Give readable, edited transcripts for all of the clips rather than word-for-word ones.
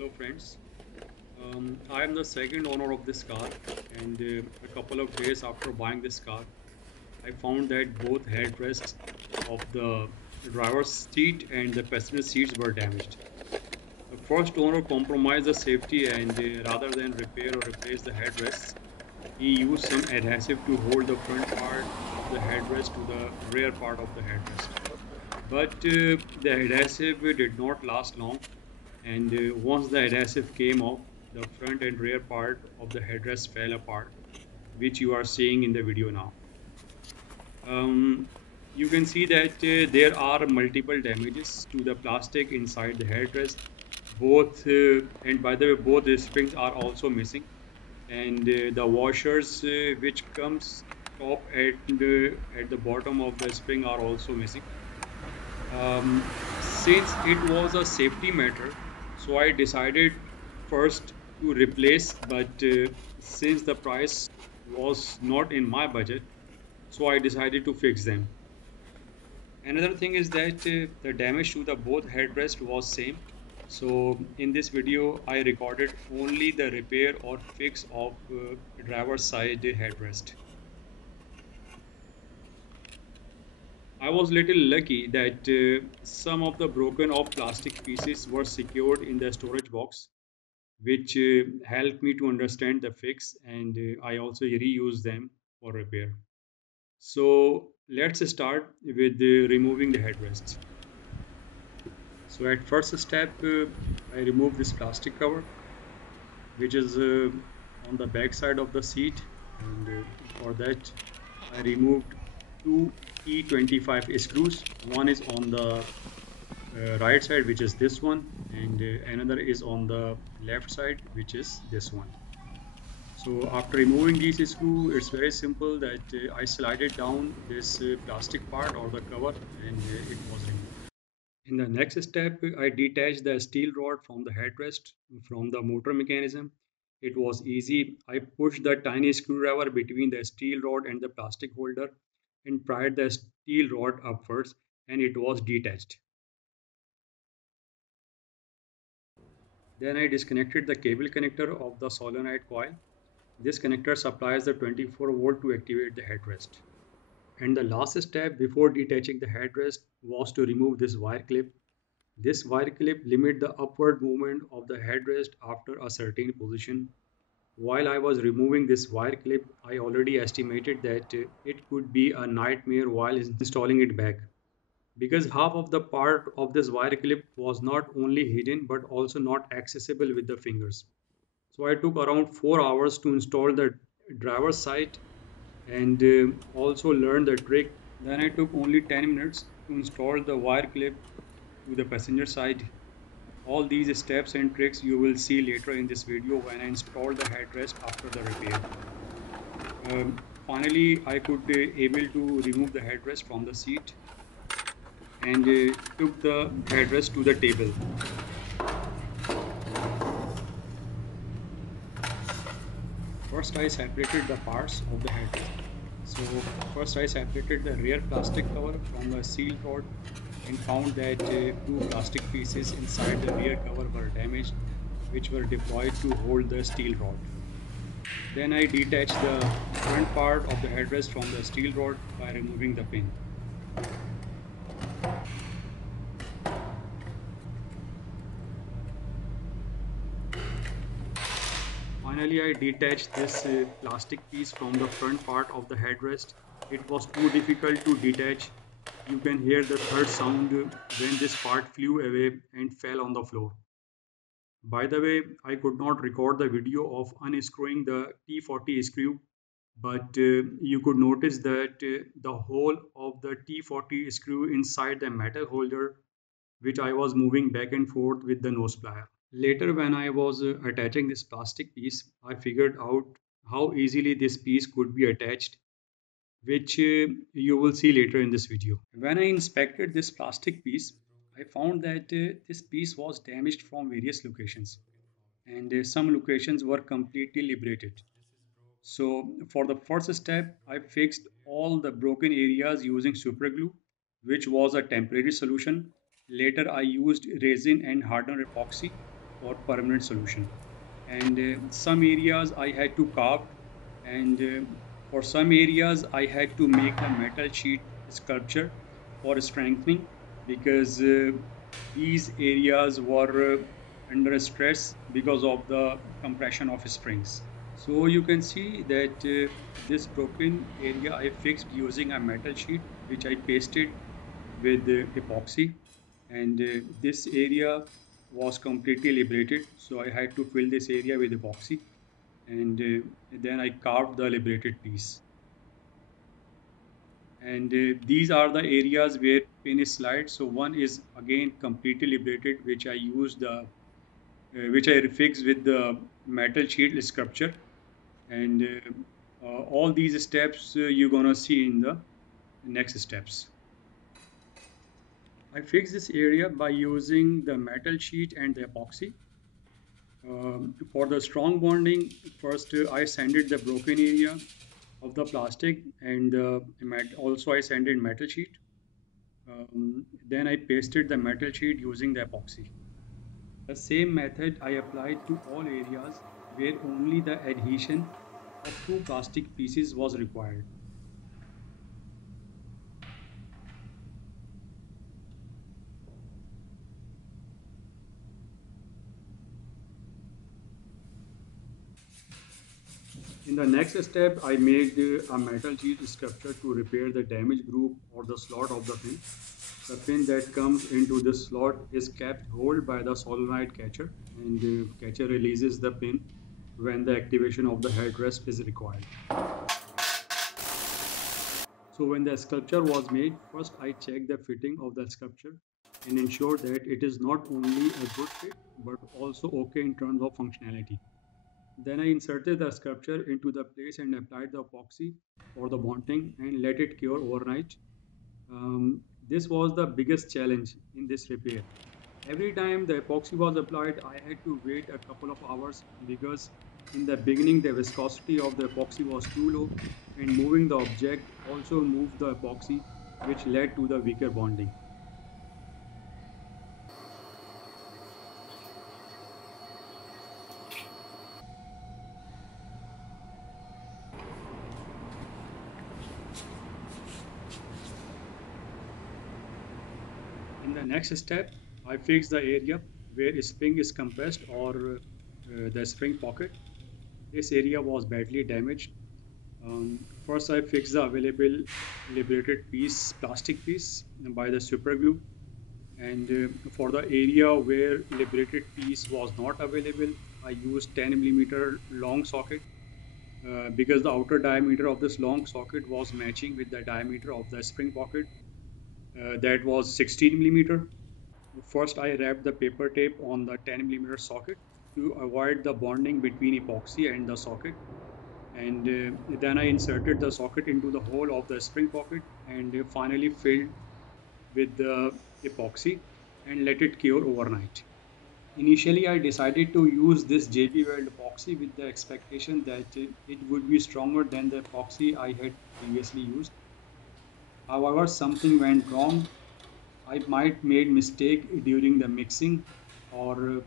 Hello friends, I am the second owner of this car and a couple of days after buying this car, I found that both headrests of the driver's seat and the passenger seats were damaged. The first owner compromised the safety and rather than repair or replace the headrests, he used some adhesive to hold the front part of the headrest to the rear part of the headrest. But the adhesive did not last long and once the adhesive came off, the front and rear part of the headrest fell apart, which you are seeing in the video now. Um, you can see that there are multiple damages to the plastic inside the headrest. And by the way, both the springs are also missing, and the washers which comes top and at the bottom of the spring are also missing. Since it was a safety matter, so I decided first to replace, but since the price was not in my budget, so I decided to fix them. Another thing is that the damage to the both headrest was same. So in this video, I recorded only the repair or fix of driver's side headrest. I was little lucky that some of the broken off plastic pieces were secured in the storage box, which helped me to understand the fix and I also reuse them for repair. So let's start with removing the headrests. So at first step, I remove this plastic cover, which is on the back side of the seat, and for that I removed two E25 screws. One is on the right side, which is this one, and another is on the left side, which is this one. So after removing these screw, it's very simple that I slided down this plastic part or the cover and it was removed. In the next step, I detached the steel rod from the headrest from the motor mechanism. It was easy. I pushed the tiny screwdriver between the steel rod and the plastic holder and pried the steel rod upwards and it was detached. Then I disconnected the cable connector of the solenoid coil. This connector supplies the 24 volt to activate the headrest. And the last step before detaching the headrest was to remove this wire clip. This wire clip limits the upward movement of the headrest after a certain position. While I was removing this wire clip, I already estimated that it could be a nightmare while installing it back. Because half of the part of this wire clip was not only hidden but also not accessible with the fingers. So I took around 4 hours to install the driver's side and also learn the trick. Then I took only 10 minutes to install the wire clip to the passenger side. All these steps and tricks you will see later in this video when I install the headrest after the repair. Finally, I could able to remove the headrest from the seat and took the headrest to the table. First, I separated the parts of the headrest. So first I separated the rear plastic cover from the seal rod and found that two plastic pieces inside the rear cover were damaged, which were deployed to hold the steel rod. Then I detached the front part of the headrest from the steel rod by removing the pin. Finally, I detached this plastic piece from the front part of the headrest. It was too difficult to detach. You can hear the third sound when this part flew away and fell on the floor. By the way, I could not record the video of unscrewing the T40 screw, but you could notice that the hole of the T40 screw inside the metal holder, which I was moving back and forth with the nose plier. Later, when I was attaching this plastic piece, I figured out how easily this piece could be attached, which you will see later in this video. When I inspected this plastic piece, I found that this piece was damaged from various locations and some locations were completely liberated. So for the first step, I fixed all the broken areas using superglue, which was a temporary solution. Later, I used resin and hardened epoxy. or permanent solution. And some areas I had to carve, and for some areas I had to make the metal sheet sculpture for strengthening because these areas were under stress because of the compression of springs. So you can see that this broken area I fixed using a metal sheet which I pasted with epoxy, and this area was completely liberated, so I had to fill this area with epoxy, and then I carved the liberated piece. And these are the areas where pin is slide. So one is again completely liberated, which I used the which I refixed with the metal sheet sculpture, and all these steps you're gonna see in the next steps. I fixed this area by using the metal sheet and the epoxy. For the strong bonding, first I sanded the broken area of the plastic, and also I sanded metal sheet. Then I pasted the metal sheet using the epoxy. The same method I applied to all areas where only the adhesion of two plastic pieces was required. In the next step, I made a metal sheet sculpture to repair the damaged groove or the slot of the pin. The pin that comes into this slot is kept hold by the solenoid catcher, and the catcher releases the pin when the activation of the headrest is required. So when the sculpture was made, first I checked the fitting of the sculpture and ensured that it is not only a good fit but also okay in terms of functionality. Then I inserted the sculpture into the place and applied the epoxy for the bonding and let it cure overnight. This was the biggest challenge in this repair. Every time the epoxy was applied, I had to wait a couple of hours because in the beginning the viscosity of the epoxy was too low, and moving the object also moved the epoxy, which led to the weaker bonding. In the next step, I fixed the area where spring is compressed or the spring pocket. This area was badly damaged. First, I fixed the available liberated plastic piece by the super glue. And for the area where liberated piece was not available, I used 10 millimeter long socket because the outer diameter of this long socket was matching with the diameter of the spring pocket that was 16 millimeter. First, I wrapped the paper tape on the 10 millimeter socket to avoid the bonding between epoxy and the socket. And then I inserted the socket into the hole of the spring pocket and finally filled with the epoxy and let it cure overnight. Initially, I decided to use this JB Weld epoxy with the expectation that it would be stronger than the epoxy I had previously used. However, something went wrong. I might made mistake during the mixing, or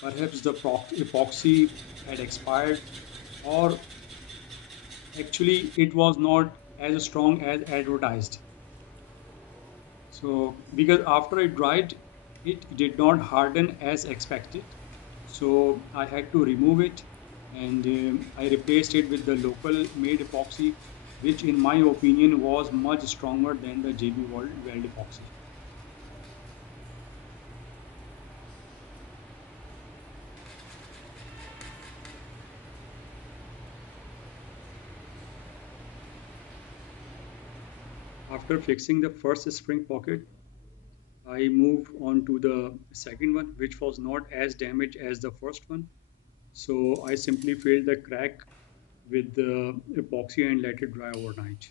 perhaps the epoxy had expired, or actually it was not as strong as advertised. So, because after it dried, it did not harden as expected. So, I had to remove it, and I replaced it with the local made epoxy, which, in my opinion, was much stronger than the JB Weld epoxy. After fixing the first spring pocket, I moved on to the second one, which was not as damaged as the first one. So, I simply filled the crack with the epoxy and let it dry overnight.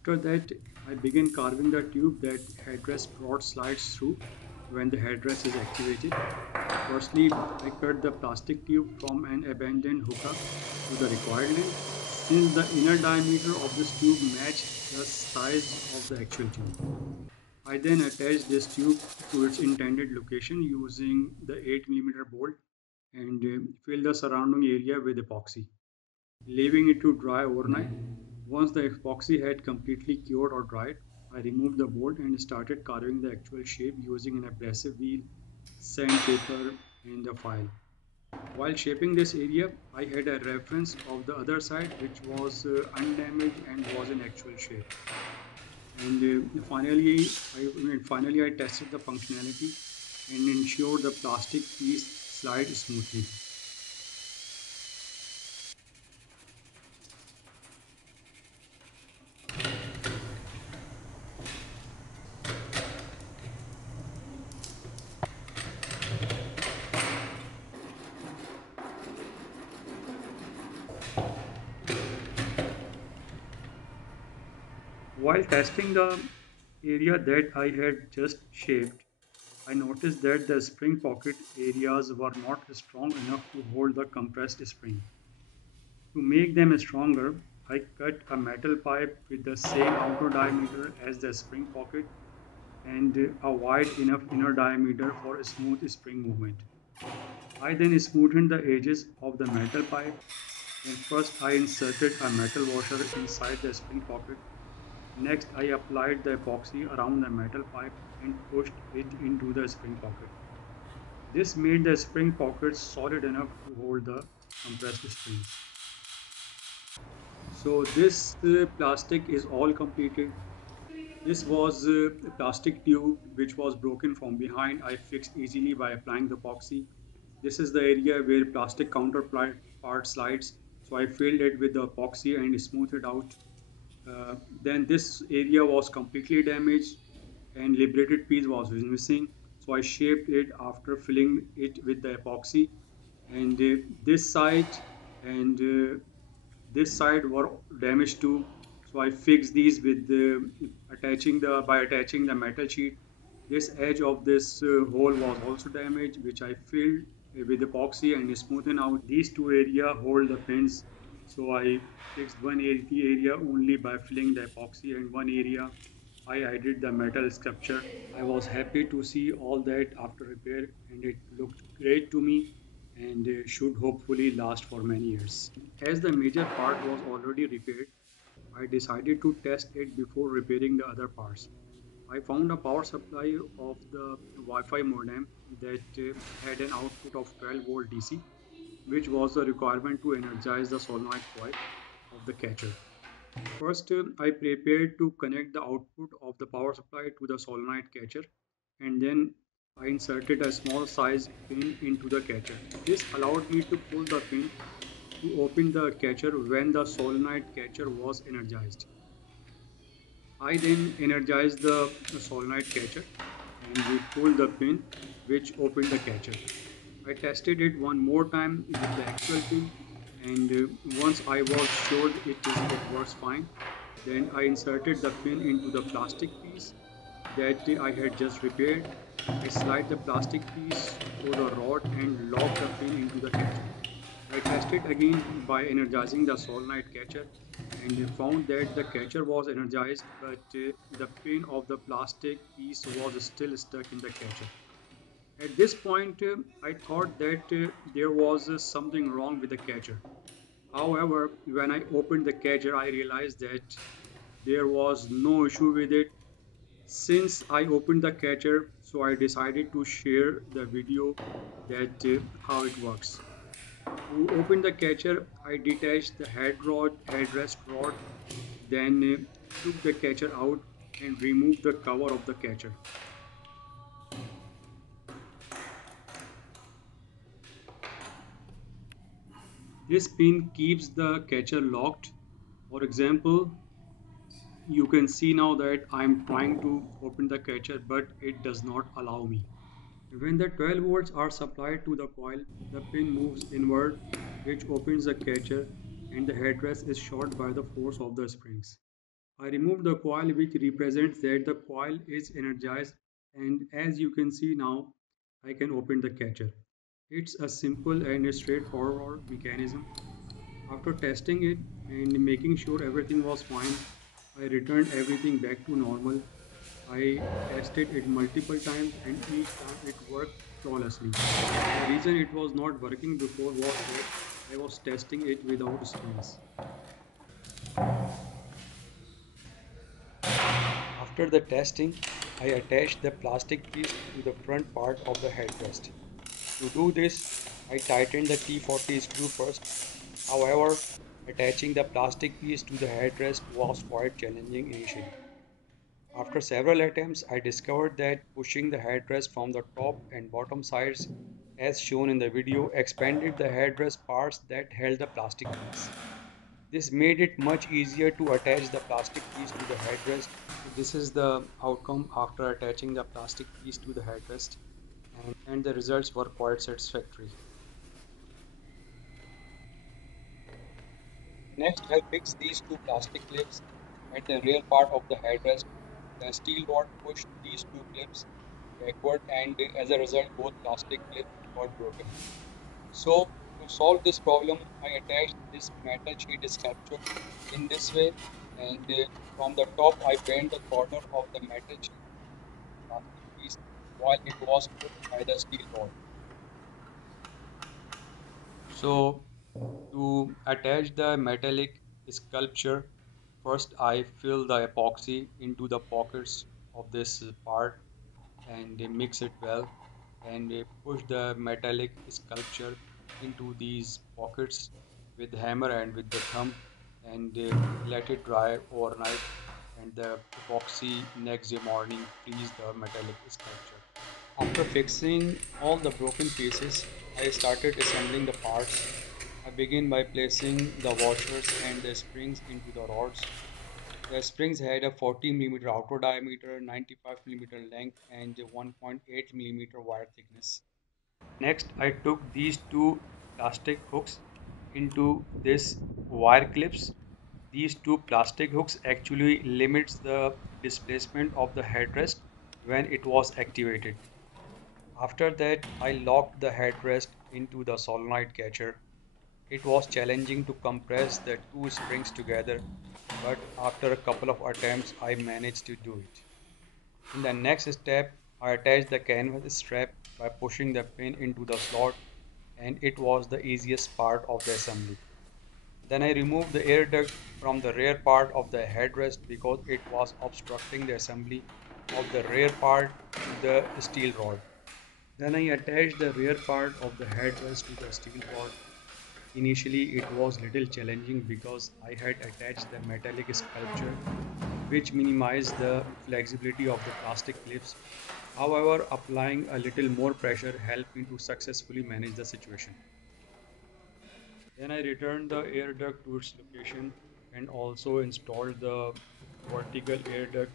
After that, I began carving the tube that headrest rod slides through when the headrest is activated. Firstly, I cut the plastic tube from an abandoned hookah to the required length, since the inner diameter of this tube matched the size of the actual tube. I then attached this tube to its intended location using the 8 mm bolt and filled the surrounding area with epoxy, leaving it to dry overnight. Once the epoxy had completely cured or dried, I removed the bolt and started carving the actual shape using an abrasive wheel, sandpaper, and a file. While shaping this area, I had a reference of the other side which was undamaged and was in actual shape. And finally, I tested the functionality and ensured the plastic piece slide smoothly. While testing the area that I had just shaped, I noticed that the spring pocket areas were not strong enough to hold the compressed spring. To make them stronger, I cut a metal pipe with the same outer diameter as the spring pocket and a wide enough inner diameter for a smooth spring movement. I then smoothed the edges of the metal pipe, and first I inserted a metal washer inside the spring pocket. Next, I applied the epoxy around the metal pipe and pushed it into the spring pocket. This made the spring pockets solid enough to hold the compressed springs. So this plastic is all completed. This was a plastic tube which was broken from behind. I fixed easily by applying the epoxy. This is the area where plastic counterpart slides. So I filled it with the epoxy and smoothed it out. Then this area was completely damaged and liberated piece was missing. So I shaped it after filling it with the epoxy. And this side and this side were damaged too. So I fixed these with attaching the by attaching the metal sheet. This edge of this hole was also damaged, which I filled with epoxy and smoothen out. These two area hold the pins. So I fixed one area only by filling the epoxy, and one area I added the metal sculpture. I was happy to see all that after repair, and it looked great to me and should hopefully last for many years. As the major part was already repaired, I decided to test it before repairing the other parts. I found a power supply of the Wi-Fi modem that had an output of 12-volt DC, which was the requirement to energize the solenoid coil of the catcher. First, I prepared to connect the output of the power supply to the solenoid catcher, and then I inserted a small size pin into the catcher. This allowed me to pull the pin to open the catcher when the solenoid catcher was energized. I then energized the solenoid catcher and pulled the pin which opened the catcher. I tested it one more time with the actual pin, and once I was sure it works fine, then I inserted the pin into the plastic piece that I had just repaired. I slide the plastic piece through the rod and lock the pin into the catcher. I tested again by energizing the solenoid catcher and found that the catcher was energized, but the pin of the plastic piece was still stuck in the catcher. At this point, I thought that there was something wrong with the catcher. However, when I opened the catcher, I realized that there was no issue with it. Since I opened the catcher, so I decided to share the video that how it works. To open the catcher, I detached the headrest rod, then took the catcher out and removed the cover of the catcher. This pin keeps the catcher locked. For example, you can see now that I'm trying to open the catcher, but it does not allow me. When the 12 volts are supplied to the coil, the pin moves inward, which opens the catcher, and the headrest is shot by the force of the springs. I removed the coil, which represents that the coil is energized, and as you can see now, I can open the catcher. It's a simple and straightforward mechanism. After testing it and making sure everything was fine, I returned everything back to normal. I tested it multiple times and each time it worked flawlessly. The reason it was not working before was that I was testing it without springs. After the testing, I attached the plastic piece to the front part of the headrest. To do this, I tightened the T40 screw first. However, attaching the plastic piece to the headrest was quite challenging initially. After several attempts, I discovered that pushing the headrest from the top and bottom sides, as shown in the video, expanded the headrest parts that held the plastic piece. This made it much easier to attach the plastic piece to the headrest. So this is the outcome after attaching the plastic piece to the headrest, and the results were quite satisfactory. Next, I fixed these two plastic clips at the rear part of the headrest. The steel rod pushed these two clips backward, and as a result, both plastic clips got broken. So, to solve this problem, I attached this metal sheet sculpture in this way, and from the top, I bent the corner of the metal sheet plastic piece while it was pushed by the steel rod. So, to attach the metallic sculpture, first I fill the epoxy into the pockets of this part and mix it well and push the metallic sculpture into these pockets with hammer and with the thumb and let it dry overnight, and the epoxy next day morning freeze the metallic sculpture. After fixing all the broken pieces, I started assembling the parts. I begin by placing the washers and the springs into the rods. The springs had a 40 millimeter outer diameter, 95 millimeter length, and a 1.8 millimeter wire thickness. Next, I took these two plastic hooks into this wire clips. These two plastic hooks actually limits the displacement of the headrest when it was activated. After that, I locked the headrest into the solenoid catcher. It was challenging to compress the two springs together, but after a couple of attempts, I managed to do it. In the next step, I attached the canvas strap by pushing the pin into the slot, and it was the easiest part of the assembly. Then I removed the air duct from the rear part of the headrest because it was obstructing the assembly of the rear part to the steel rod. Then I attached the rear part of the headrest to the steel rod. Initially, it was little challenging because I had attached the metallic sculpture, which minimized the flexibility of the plastic clips. However, applying a little more pressure helped me to successfully manage the situation. Then I returned the air duct to its location and also installed the vertical air duct.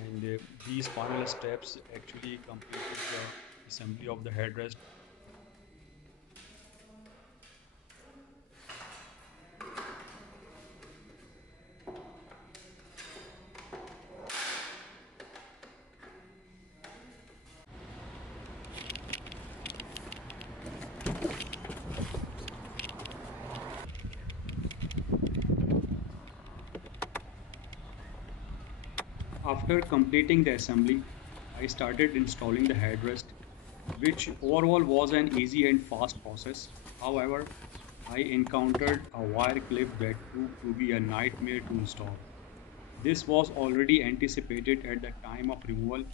And these final steps actually completed the assembly of the headrest. After completing the assembly, I started installing the headrest, which overall was an easy and fast process. However, I encountered a wire clip that proved to be a nightmare to install. This was already anticipated at the time of removal,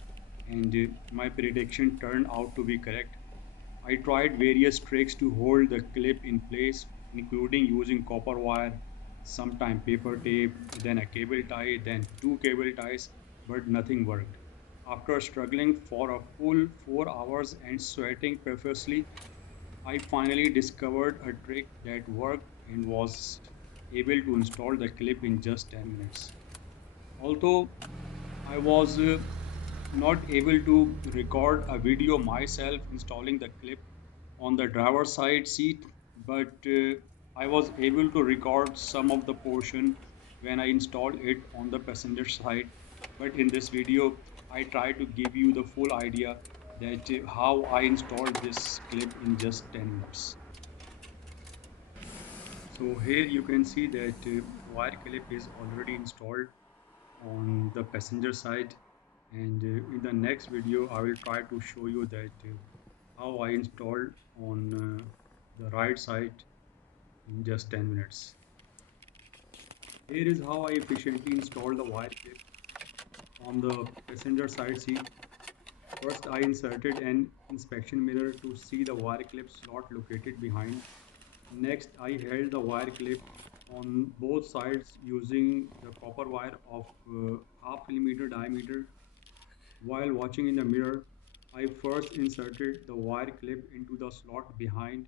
and my prediction turned out to be correct. I tried various tricks to hold the clip in place, including using copper wire, sometime paper tape, then a cable tie, then two cable ties, but nothing worked. After struggling for a full 4 hours and sweating profusely, I finally discovered a trick that worked and was able to install the clip in just 10 minutes. Although I was not able to record a video myself installing the clip on the driver's side seat, but I was able to record some of the portion when I installed it on the passenger side. But in this video, I try to give you the full idea that how I installed this clip in just 10 minutes. So here you can see that wire clip is already installed on the passenger side, And in the next video, I will try to show you that how I installed on the right side in just 10 minutes. Here is how I efficiently installed the wire clip on the passenger side seat. First, I inserted an inspection mirror to see the wire clip slot located behind. Next, I held the wire clip on both sides using the copper wire of half millimeter diameter. While watching in the mirror, I first inserted the wire clip into the slot behind,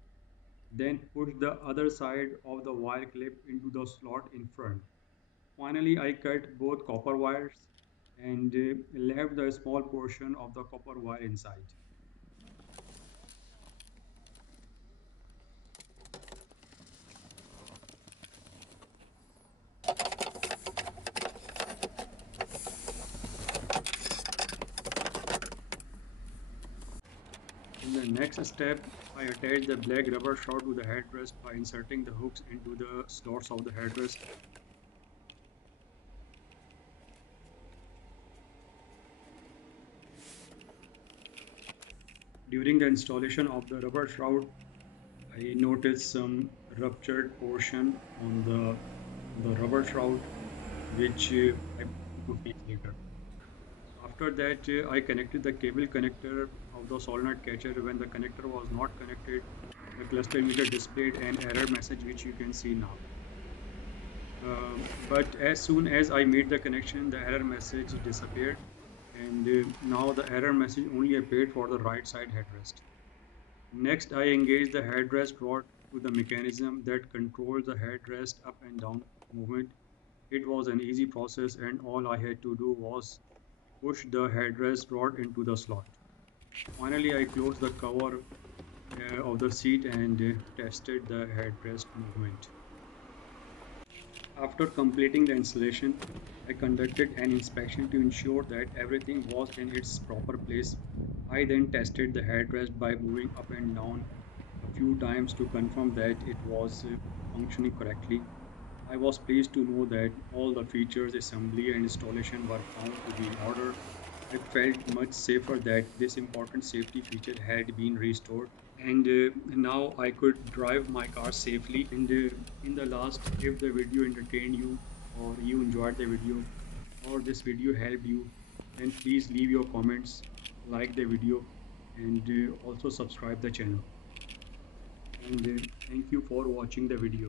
then pushed the other side of the wire clip into the slot in front. Finally, I cut both copper wires and left the small portion of the copper wire inside. In the next step, I attached the black rubber shroud to the headrest by inserting the hooks into the slots of the headrest. During the installation of the rubber shroud, I noticed some ruptured portion on the rubber shroud, which I put to fix later. After that, I connected the cable connector of the solenoid catcher. When the connector was not connected, the cluster meter displayed an error message, which you can see now. But as soon as I made the connection, the error message disappeared, and now the error message only appeared for the right side headrest. Next, I engaged the headrest rod to the mechanism that controls the headrest up and down movement. It was an easy process, and all I had to do was push the headrest rod into the slot. Finally, I closed the cover of the seat and tested the headrest movement. After completing the installation, I conducted an inspection to ensure that everything was in its proper place. I then tested the headrest by moving up and down a few times to confirm that it was functioning correctly. I was pleased to know that all the features, assembly, and installation were found to be in order. I felt much safer that this important safety feature had been restored, and now I could drive my car safely. And in the last, if the video entertained you, or you enjoyed the video, or this video helped you, then please leave your comments, like the video, and also subscribe the channel. And thank you for watching the video.